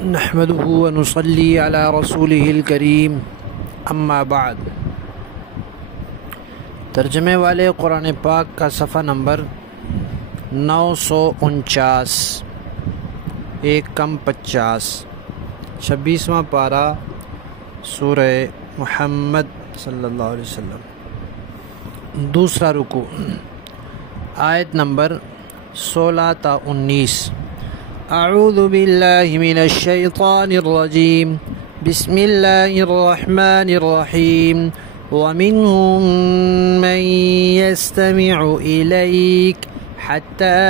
نحمده ونصلي على رسوله الكريم اما بعد۔ ترجمے والے قرآن پاک کا صفحہ نمبر 949 150 26واں پارہ سورہ محمد صلی اللہ علیہ وسلم، دوسرا رکوع، آیت نمبر 16 تا 19۔ اعوذ باللہ من الشیطان الرجیم، بسم اللہ الرحمن الرحیم۔ ومنهم من يستمع إليك حتى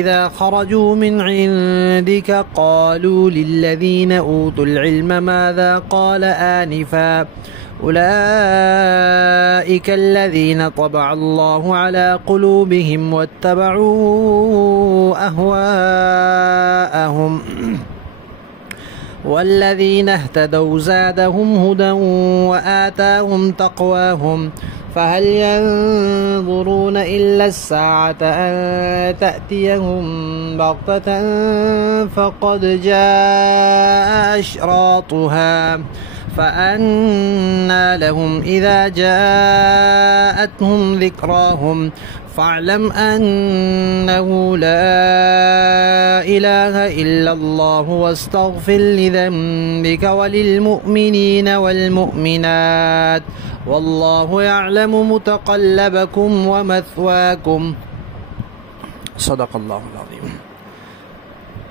إذا خرجوا من عندك قالوا للذين أوتوا العلم ماذا قال آنفا أولئك الذين طبع الله على قلوبهم واتبعوا أهواءهم والذين اهتدوا زادهم هدى وآتاهم تقواهم فهل ينظرون إلا الساعة أن تأتيهم بغتة فقد جاء أشراطها فأنى لهم إذا جاءتهم ذكراهم فاعلم أنه لا إله إلا الله واستغفر لذنبك وللمؤمنين والمؤمنات والله يعلم متقلبكم ومثواكم۔ صدق اللہ العظیم۔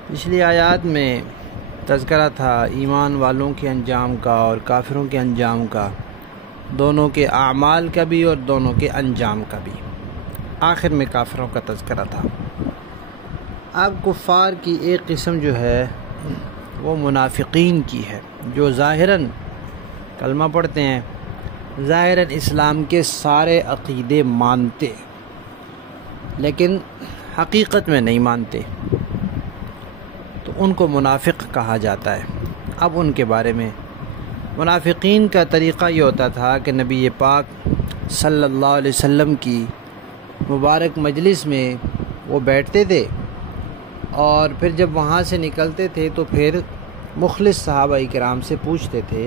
پچھلی آیات میں تذکرہ تھا ایمان والوں کے انجام کا اور کافروں کے انجام کا، دونوں کے اعمال کا بھی اور دونوں کے انجام کا بھی۔ آخر میں کافروں کا تذکرہ تھا۔ اب کفار کی ایک قسم جو ہے وہ منافقین کی ہے، جو ظاہراً کلمہ پڑھتے ہیں، ظاہراً اسلام کے سارے عقیدے مانتے لیکن حقیقت میں نہیں مانتے، تو ان کو منافق کہا جاتا ہے۔ اب ان کے بارے میں منافقین کا طریقہ یہ ہوتا تھا کہ نبی پاک صلی اللہ علیہ وسلم کی مبارک مجلس میں وہ بیٹھتے تھے، اور پھر جب وہاں سے نکلتے تھے تو پھر مخلص صحابہ کرام سے پوچھتے تھے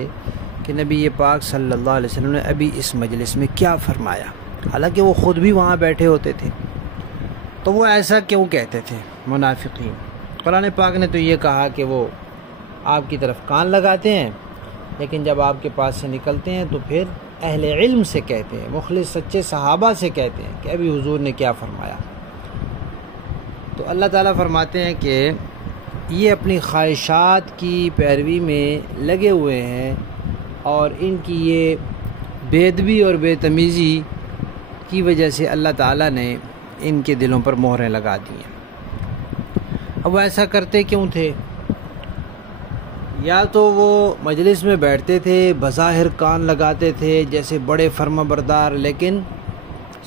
کہ نبی پاک صلی اللہ علیہ وسلم نے ابھی اس مجلس میں کیا فرمایا، حالانکہ وہ خود بھی وہاں بیٹھے ہوتے تھے۔ تو وہ ایسا کیوں کہتے تھے منافقین؟ قرآن پاک نے تو یہ کہا کہ وہ آپ کی طرف کان لگاتے ہیں، لیکن جب آپ کے پاس سے نکلتے ہیں تو پھر اہل علم سے کہتے ہیں، مخلص سچے صحابہ سے کہتے ہیں کہ ابھی حضور نے کیا فرمایا۔ تو اللہ تعالیٰ فرماتے ہیں کہ یہ اپنی خواہشات کی پیروی میں لگے ہوئے ہیں، اور ان کی یہ بے ادبی اور بے تمیزی کی وجہ سے اللہ تعالیٰ نے ان کے دلوں پر مہریں لگا دی ہیں۔ اب وہ ایسا کرتے کیوں تھے؟ یا تو وہ مجلس میں بیٹھتے تھے، بظاہر کان لگاتے تھے جیسے بڑے فرما بردار، لیکن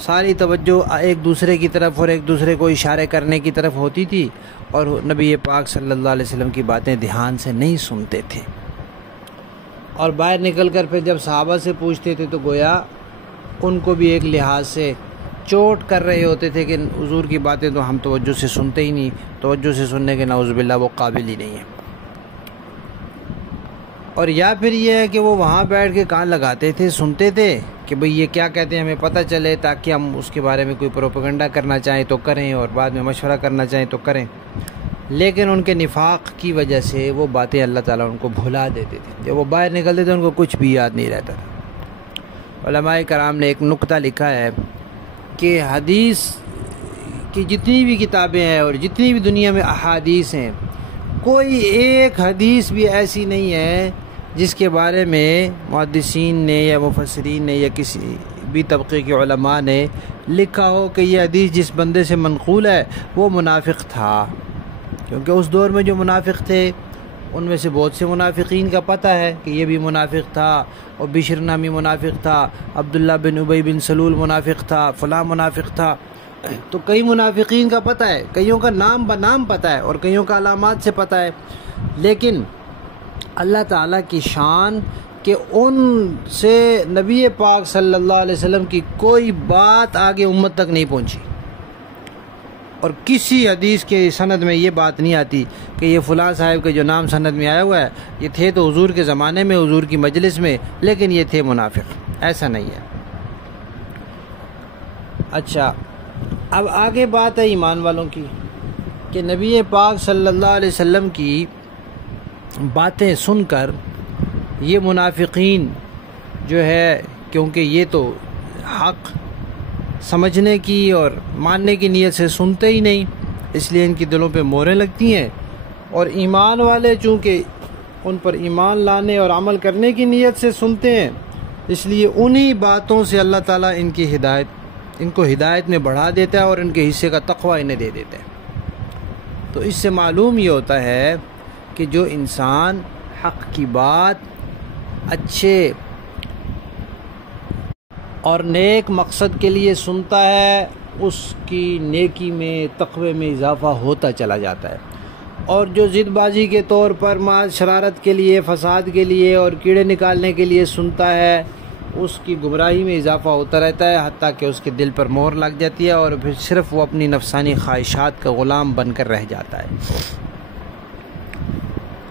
ساری توجہ ایک دوسرے کی طرف اور ایک دوسرے کو اشارے کرنے کی طرف ہوتی تھی، اور نبی پاک صلی اللہ علیہ وسلم کی باتیں دھیان سے نہیں سنتے تھے، اور باہر نکل کر پھر جب صحابہ سے پوچھتے تھے تو گویا ان کو بھی ایک لحاظ سے چوٹ کر رہے ہوتے تھے کہ حضور کی باتیں تو ہم توجہ سے سنتے ہی نہیں، توجہ سے سننے کے نعوذ باللہ وہ قابل ہی نہیں ہیں۔ اور یا پھر یہ ہے کہ وہ وہاں بیٹھ کے کان لگاتے تھے، سنتے تھے کہ بھئی یہ کیا کہتے ہیں ہمیں پتہ چلے، تاکہ ہم اس کے بارے میں کوئی پروپیگنڈا کرنا چاہیں تو کریں اور بعد میں مشورہ کرنا چاہیں تو کریں، لیکن ان کے نفاق کی وجہ سے وہ باتیں اللہ تعالیٰ ان کو بھلا دیتے تھے۔ جب وہ باہر نکلتے تھے ان کو کچھ بھی یاد نہیں رہتا تھا۔ علماء کرام نے ایک نقطہ لکھا ہے کہ حدیث کی جتنی بھی کتابیں ہیں اور جتنی بھی دنیا میں احادیث ہیں، کوئی ایک حدیث بھی ایسی نہیں ہے جس کے بارے میں محدثین نے یا مفسرین نے یا کسی بھی طبقے کے علماء نے لکھا ہو کہ یہ حدیث جس بندے سے منقول ہے وہ منافق تھا، کیونکہ اس دور میں جو منافق تھے ان میں سے بہت سے منافقین کا پتہ ہے کہ یہ بھی منافق تھا، اور بشر نامی منافق تھا، عبداللہ بن ابی بن سلول منافق تھا، فلاں منافق تھا۔ تو کئی منافقین کا پتہ ہے، کئیوں کا نام بنام پتہ ہے اور کئیوں کا علامات سے پتہ ہے، لیکن اللہ تعالیٰ کی شان کہ ان سے نبی پاک صلی اللہ علیہ وسلم کی کوئی بات آگے امت تک نہیں پہنچی، اور کسی حدیث کے سند میں یہ بات نہیں آتی کہ یہ فلاں صاحب کے جو نام سند میں آیا ہوا ہے یہ تھے تو حضور کے زمانے میں، حضور کی مجلس میں، لیکن یہ تھے منافق، ایسا نہیں ہے۔ اچھا، اب آگے بات ہے ایمان والوں کی کہ نبی پاک صلی اللہ علیہ وسلم کی باتیں سن کر یہ منافقین جو ہے، کیونکہ یہ تو حق سمجھنے کی اور ماننے کی نیت سے سنتے ہی نہیں، اس لیے ان کی دلوں پہ مہریں لگتی ہیں، اور ایمان والے چونکہ ان پر ایمان لانے اور عمل کرنے کی نیت سے سنتے ہیں، اس لیے انہی باتوں سے اللہ تعالیٰ ان کو ہدایت میں بڑھا دیتا ہے اور ان کے حصے کا تقوی انہیں دے دیتا ہے۔ تو اس سے معلوم یہ ہوتا ہے کہ جو انسان حق کی بات اچھے اور نیک مقصد کے لیے سنتا ہے، اس کی نیکی میں، تقوی میں اضافہ ہوتا چلا جاتا ہے، اور جو ضد بازی کے طور پر محض شرارت کے لیے، فساد کے لیے اور کیڑے نکالنے کے لیے سنتا ہے، اس کی گمراہی میں اضافہ ہوتا رہتا ہے، حتیٰ کہ اس کے دل پر مہر لگ جاتی ہے اور پھر صرف وہ اپنی نفسانی خواہشات کا غلام بن کر رہ جاتا ہے۔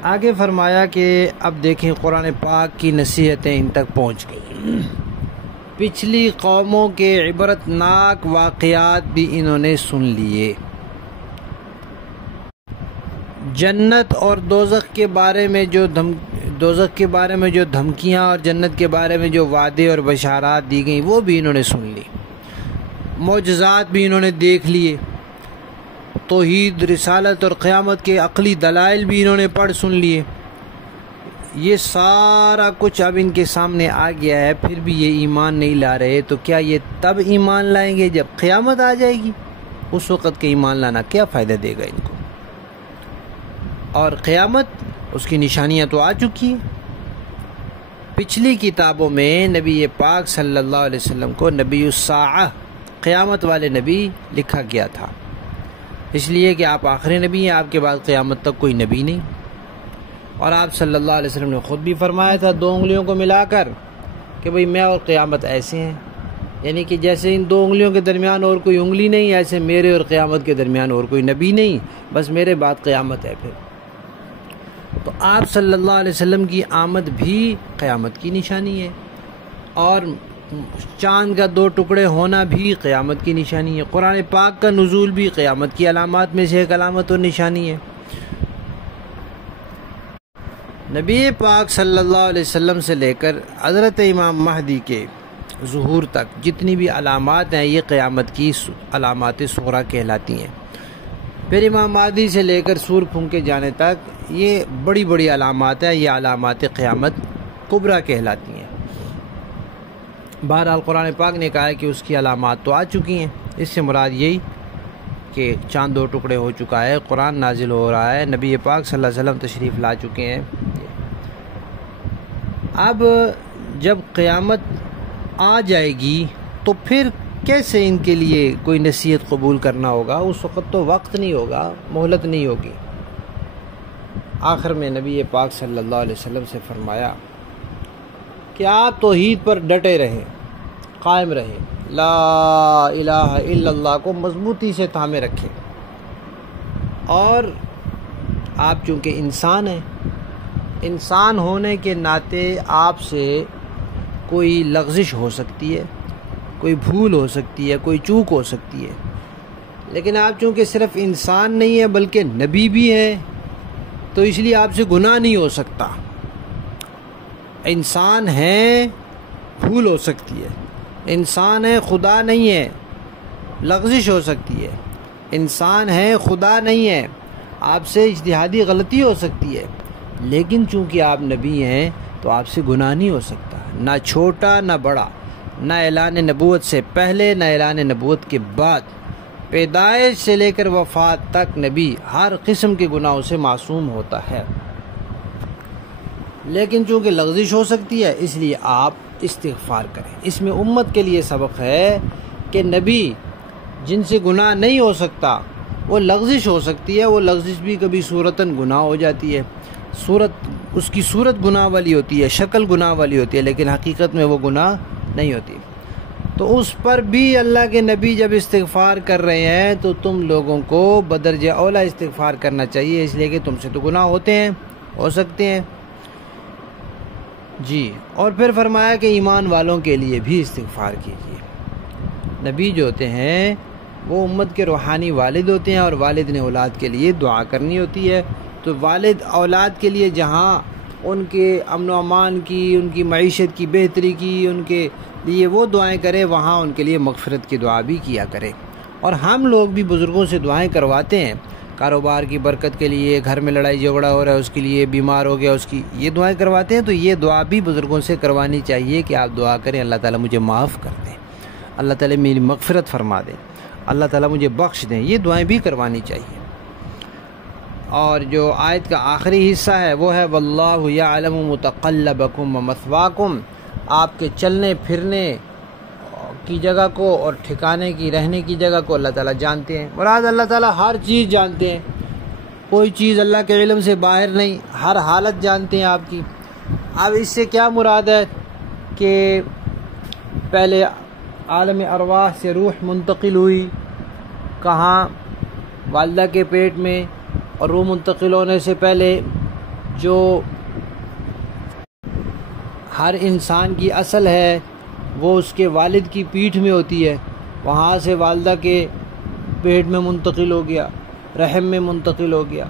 آگے فرمایا کہ اب دیکھیں قرآن پاک کی نصیحتیں ان تک پہنچ گئیں، پچھلی قوموں کے عبرتناک واقعات بھی انہوں نے سن لیے، جنت اور دوزخ کے بارے میں جو دھمکیاں اور جنت کے بارے میں جو وعدے اور بشارات دی گئیں وہ بھی انہوں نے سن لی، معجزات بھی انہوں نے دیکھ لیے، توحید، رسالت اور قیامت کے عقلی دلائل بھی انہوں نے پڑھ سن لیے، یہ سارا کچھ اب ان کے سامنے آ گیا ہے، پھر بھی یہ ایمان نہیں لا رہے، تو کیا یہ تب ایمان لائیں گے جب قیامت آ جائے گی؟ اس وقت کے ایمان لانا کیا فائدہ دے گا ان کو؟ اور قیامت، اس کی نشانیاں تو آ چکی ہیں۔ پچھلی کتابوں میں نبی پاک صلی اللہ علیہ وسلم کو نبی الساعہ، قیامت والے نبی لکھا گیا تھا، اس لیے کہ آپ آخری نبی ہیں، آپ کے بعد قیامت تک کوئی نبی نہیں، اور آپ صلی اللہ علیہ وسلم نے خود بھی فرمایا تھا 2 انگلیوں کو ملا کر کہ بھئی میں اور قیامت ایسے ہیں، یعنی کہ جیسے ان 2 انگلیوں کے درمیان اور کوئی انگلی نہیں، ایسے میرے اور قیامت کے درمیان اور کوئی نبی نہیں، بس میرے بعد قیامت ہے۔ پھر تو آپ صلی اللہ علیہ وسلم کی آمد بھی قیامت کی نشانی ہے، اور چاند کا 2 ٹکڑے ہونا بھی قیامت کی نشانی ہے، قرآن پاک کا نزول بھی قیامت کی علامات میں سے ایک علامت اور نشانی ہے۔ نبی پاک صلی اللہ علیہ وسلم سے لے کر حضرت امام مہدی کے ظہور تک جتنی بھی علامات ہیں یہ قیامت کی علامات صغریٰ کہلاتی ہیں، پھر امام مہدی سے لے کر سور پھونکے جانے تک یہ بڑی بڑی علامات ہیں، یہ علامات قیامت کبریٰ کہلاتی ہیں۔ بہرحال قرآن پاک نے کہا ہے کہ اس کی علامات تو آ چکی ہیں، اس سے مراد یہی کہ چاند 2 ٹکڑے ہو چکا ہے، قرآن نازل ہو رہا ہے، نبی پاک صلی اللہ علیہ وسلم تشریف لا چکے ہیں۔ اب جب قیامت آ جائے گی تو پھر کیسے ان کے لیے کوئی نصیحت قبول کرنا ہوگا؟ اس وقت تو وقت نہیں ہوگا، مہلت نہیں ہوگی۔ آخر میں نبی پاک صلی اللہ علیہ وسلم سے فرمایا کہ آپ توحید پر ڈٹے رہیں، قائم رہیں، لا الہ الا اللہ کو مضبوطی سے تھامے رکھیں، اور آپ چونکہ انسان ہیں، انسان ہونے کے ناطے آپ سے کوئی لغزش ہو سکتی ہے، کوئی بھول ہو سکتی ہے، کوئی چوک ہو سکتی ہے، لیکن آپ چونکہ صرف انسان نہیں ہیں بلکہ نبی بھی ہیں، تو اس لیے آپ سے گناہ نہیں ہو سکتا۔ انسان ہیں، بھول ہو سکتی ہے، انسان ہے، خدا نہیں ہے، لغزش ہو سکتی ہے، انسان ہے، خدا نہیں ہے، آپ سے اجتہادی غلطی ہو سکتی ہے، لیکن چونکہ آپ نبی ہیں تو آپ سے گناہ نہیں ہو سکتا، نہ چھوٹا نہ بڑا، نہ اعلان نبوت سے پہلے نہ اعلان نبوت کے بعد، پیدائش سے لے کر وفات تک نبی ہر قسم کے گناہوں سے معصوم ہوتا ہے، لیکن چونکہ لغزش ہو سکتی ہے اس لیے آپ استغفار کریں۔ اس میں امت کے لیے سبق ہے کہ نبی جن سے گناہ نہیں ہو سکتا وہ لغزش ہو سکتی ہے، وہ لغزش بھی کبھی صورتاً گناہ ہو جاتی ہے، اس کی صورت گناہ والی ہوتی ہے، شکل گناہ والی ہوتی ہے، لیکن حقیقت میں وہ گناہ نہیں ہوتی۔ تو اس پر بھی اللہ کے نبی جب استغفار کر رہے ہیں تو تم لوگوں کو بدرجہ اولا استغفار کرنا چاہیے، اس لیے کہ تم سے تو گناہ ہوتے ہیں، ہو سکتے ہیں جی۔ اور پھر فرمایا کہ ایمان والوں کے لیے بھی استغفار کیجیے۔ نبی جو ہوتے ہیں وہ امت کے روحانی والد ہوتے ہیں، اور والد نے اولاد کے لیے دعا کرنی ہوتی ہے، تو والد اولاد کے لیے جہاں ان کے امن و امان کی، ان کی معیشت کی بہتری کی، ان کے لیے وہ دعائیں کرے، وہاں ان کے لیے مغفرت کی دعا بھی کیا کرے۔ اور ہم لوگ بھی بزرگوں سے دعائیں کرواتے ہیں، کاروبار کی برکت کے لیے، گھر میں لڑائی جھگڑا ہو رہا ہے اس کے لیے، بیمار ہو گیا اس کی، یہ دعائیں کرواتے ہیں، تو یہ دعا بھی بزرگوں سے کروانی چاہیے کہ آپ دعا کریں اللہ تعالیٰ مجھے معاف کر دیں، اللہ تعالیٰ میری مغفرت فرما دیں، اللہ تعالیٰ مجھے بخش دیں، یہ دعائیں بھی کروانی چاہیے۔ اور جو آیت کا آخری حصہ ہے وہ ہے واللہ یعلم متقلبکم ومثواکم، آپ کے چلنے پھرنے کی جگہ کو اور ٹھکانے کی رہنے کی جگہ کو اللہ تعالیٰ جانتے ہیں۔ مراد اللہ تعالیٰ ہر چیز جانتے ہیں، کوئی چیز اللہ کے علم سے باہر نہیں، ہر حالت جانتے ہیں آپ کی۔ اب اس سے کیا مراد ہے کہ پہلے عالم ارواح سے روح منتقل ہوئی، کہاں؟ والدہ کے پیٹ میں، اور روح منتقل ہونے سے پہلے جو ہر انسان کی اصل ہے وہ اس کے والد کی پیٹھ میں ہوتی ہے، وہاں سے والدہ کے پیٹ میں منتقل ہو گیا، رحم میں منتقل ہو گیا۔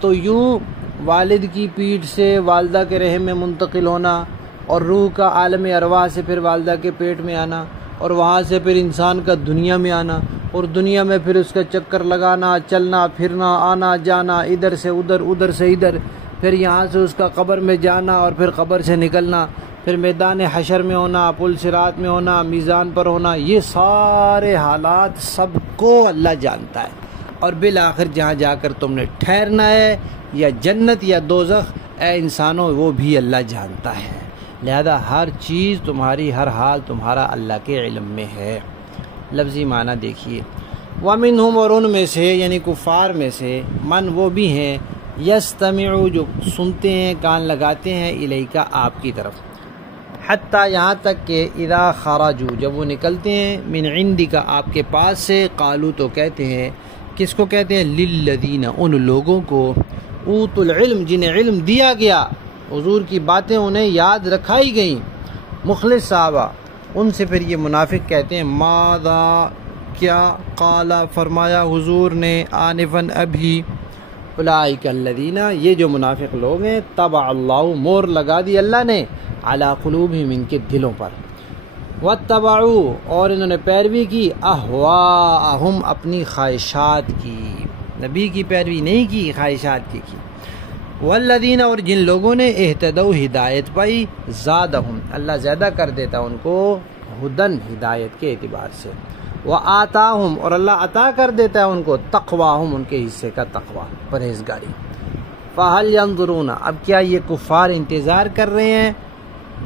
تو یوں والد کی پیٹھ سے والدہ کے رحم میں منتقل ہونا، اور روح کا عالم ارواح سے پھر والدہ کے پیٹ میں آنا، اور وہاں سے پھر انسان کا دنیا میں آنا، اور دنیا میں پھر اس کا چکر لگانا، چلنا پھرنا، آنا جانا، ادھر سے ادھر ادھر سے ادھر، پھر یہاں سے اس کا قبر میں جانا، اور پھر قبر سے نکلنا، پھر میدان حشر میں ہونا، پل صراط میں ہونا، میزان پر ہونا، یہ سارے حالات سب کو اللہ جانتا ہے۔ اور بالآخر جہاں جا کر تم نے ٹھہرنا ہے، یا جنت یا دوزخ، اے انسانوں وہ بھی اللہ جانتا ہے۔ لہذا ہر چیز تمہاری، ہر حال تمہارا اللہ کے علم میں ہے۔ لفظی معنی دیکھیے، وَمِنْهُمْ، اور ان میں سے یعنی کفار میں سے، من وہ بھی ہیں، یستمعوا جو سنتے ہیں، کان لگاتے ہیں، الیکا آپ کی طرف، حتیٰ یہاں تک کہ اذا خرجوا جب وہ نکلتے ہیں، من عندک آپ کے پاس سے، قالوا تو کہتے ہیں، کس کو کہتے ہیں؟ للذین ان لوگوں کو، اوتوا العلم جنہیں علم دیا گیا، حضور کی باتیں انہیں یاد رکھائی گئیں، مخلص صحابہ، ان سے پھر یہ منافق کہتے ہیں ماذا کیا، قال فرمایا حضور نے، آنفاً ابھی، اولئک الذین یہ جو منافق لوگ ہیں، طبع اللہ مور لگا دی اللہ نے، علی قلوبہم ان کے دلوں پر، واتبعوا اور انہوں نے پیروی کی، اہواءہم اپنی خواہشات کی، نبی کی پیروی نہیں کی، خواہشات کی۔ والذین اور جن لوگوں نے اہتدوا ہدایت پائی، زادہم اللہ زیادہ کر دیتا ان کو، ہدن ہدایت کے اعتبار سے، وآتاہم اور اللہ عطا کر دیتا ہے ان کو، تقواہم ان کے حصے کا تقوی، پرہیزگاری۔ فہل ینظرون اب کیا یہ کفار انتظار کر رہے ہیں؟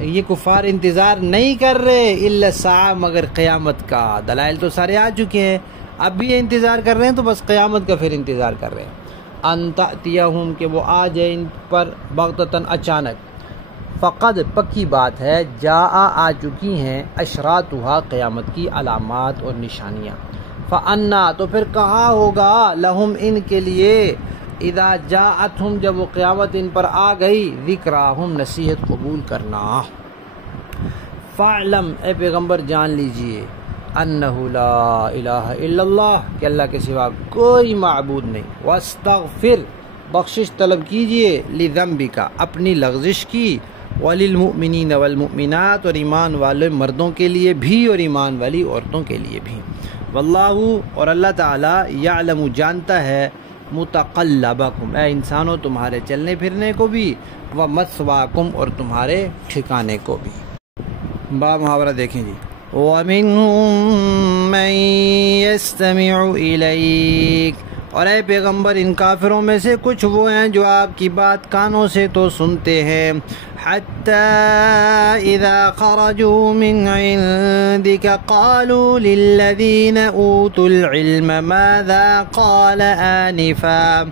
یہ کفار انتظار نہیں کر رہے، الا الساعہ مگر قیامت کا، دلائل تو سارے آ چکے ہیں، اب بھی یہ انتظار کر رہے ہیں تو بس قیامت کا پھر انتظار کر رہے ہیں، ان تأتیہم کہ وہ آ جائے ان پر بغتتاً اچانک، فقد پکی بات ہے، جاء آ چکی ہیں، اشراطها قیامت کی علامات اور نشانیاں، فانا تو پھر کہاں ہوگا، لہم ان کے لیے، اذا جاءتہم جب وہ قیامت ان پر آ گئی، ذکراہم نصیحت قبول کرنا، فاعلم اے پیغمبر جان لیجئے، انہ لا الہ الا اللہ کہ اللہ کے سوا کوئی معبود نہیں، واستغفر بخشش طلب کیجئے، لذنبک اپنی لغزش کی، وللمؤمنین والمؤمنات اور ایمان والے مردوں کے لیے بھی اور ایمان والی عورتوں کے لیے بھی، واللہ اور اللہ تعالی یعلم جانتا ہے، متقلبکم اے انسانوں تمہارے چلنے پھرنے کو بھی، ومثواکم اور تمہارے ٹھکانے کو بھی۔ با محاورہ دیکھیں جی، وَمِنْهُمْ مَنْ يَسْتَمِعُ إِلَيْكَ اور اے پیغمبر ان کافروں میں سے کچھ وہ ہیں جو آپ کی بات کانوں سے تو سنتے ہیں، حَتَّى إِذَا خَرَجُوا مِنْ عِنْدِكَ قَالُوا لِلَّذِينَ أُوتُوا الْعِلْمَ مَاذَا قَالَ آنِفًا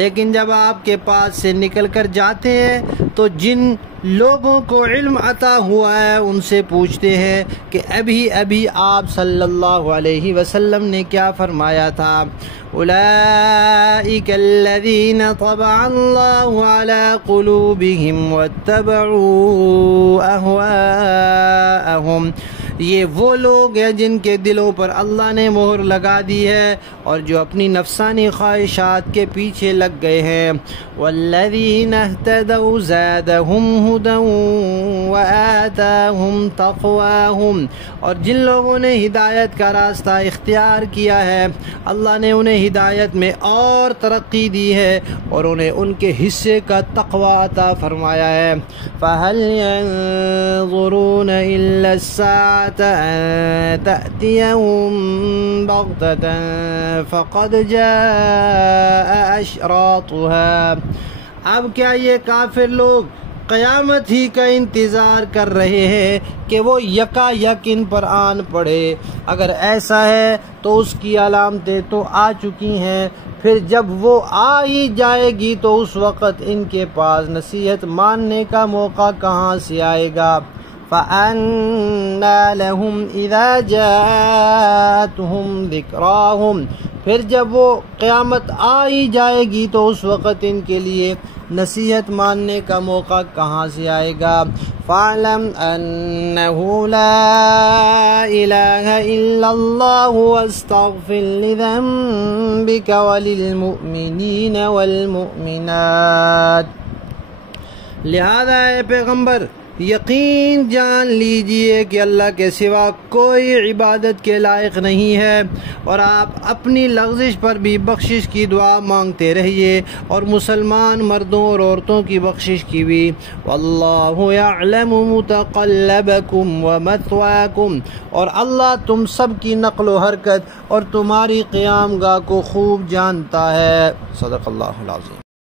لیکن جب آپ کے پاس سے نکل کر جاتے ہیں تو جن لوگوں کو علم عطا ہوا ہے ان سے پوچھتے ہیں کہ ابھی آپ صلی اللہ علیہ وسلم نے کیا فرمایا تھا؟ اولئک الذین طبع اللہ علی قلوبہم واتبعوا اہواءہم، یہ وہ لوگ ہیں جن کے دلوں پر اللہ نے مہر لگا دی ہے اور جو اپنی نفسانی خواہشات کے پیچھے لگ گئے ہیں۔ والذین اہتدوا زادہم ہدی وآتاہم تقواہم، اور جن لوگوں نے ہدایت کا راستہ اختیار کیا ہے اللہ نے انہیں ہدایت میں اور ترقی دی ہے اور انہیں ان کے حصے کا تقوی عطا فرمایا ہے۔ فَهَلْ يَنظُرُونَ إِلَّا السَّاعَةَ أَن تَأْتِيَهُم بَغْتَةً فَقَدْ جَاءَ أَشْرَاطُهَا، اب کیا یہ کافر لوگ قیامت ہی کا انتظار کر رہے ہیں کہ وہ یکا یک ان پر آن پڑے؟ اگر ایسا ہے تو اس کی علامتیں تو آ چکی ہیں، پھر جب وہ آ ہی جائے گی تو اس وقت ان کے پاس نصیحت ماننے کا موقع کہاں سے آئے گا؟ فَأَنَّىٰ لَهُمْ إِذَا جَاءَتْهُمْ ذِكْرَاهُمْ، پھر جب وہ قیامت آ ہی جائے گی تو اس وقت ان کے لیے نصیحت ماننے کا موقع کہاں سے آئے گا؟ فَاعْلَمْ أَنَّهُ لَا إِلَٰهَ إِلَّا اللَّهُ وَاسْتَغْفِرْ لِذَنبِكَ وَلِلْمُؤْمِنِينَ وَالْمُؤْمِنَاتِ، لہذا اے پیغمبر یقین جان لیجئے کہ اللہ کے سوا کوئی عبادت کے لائق نہیں ہے، اور آپ اپنی لغزش پر بھی بخشش کی دعا مانگتے رہیے اور مسلمان مردوں اور عورتوں کی بخشش کی بھی۔ واللہ یعلم متقلبکم ومثواکم، اور اللہ تم سب کی نقل و حرکت اور تمہاری قیام گاہ کو خوب جانتا ہے۔ صدق اللہ العظیم۔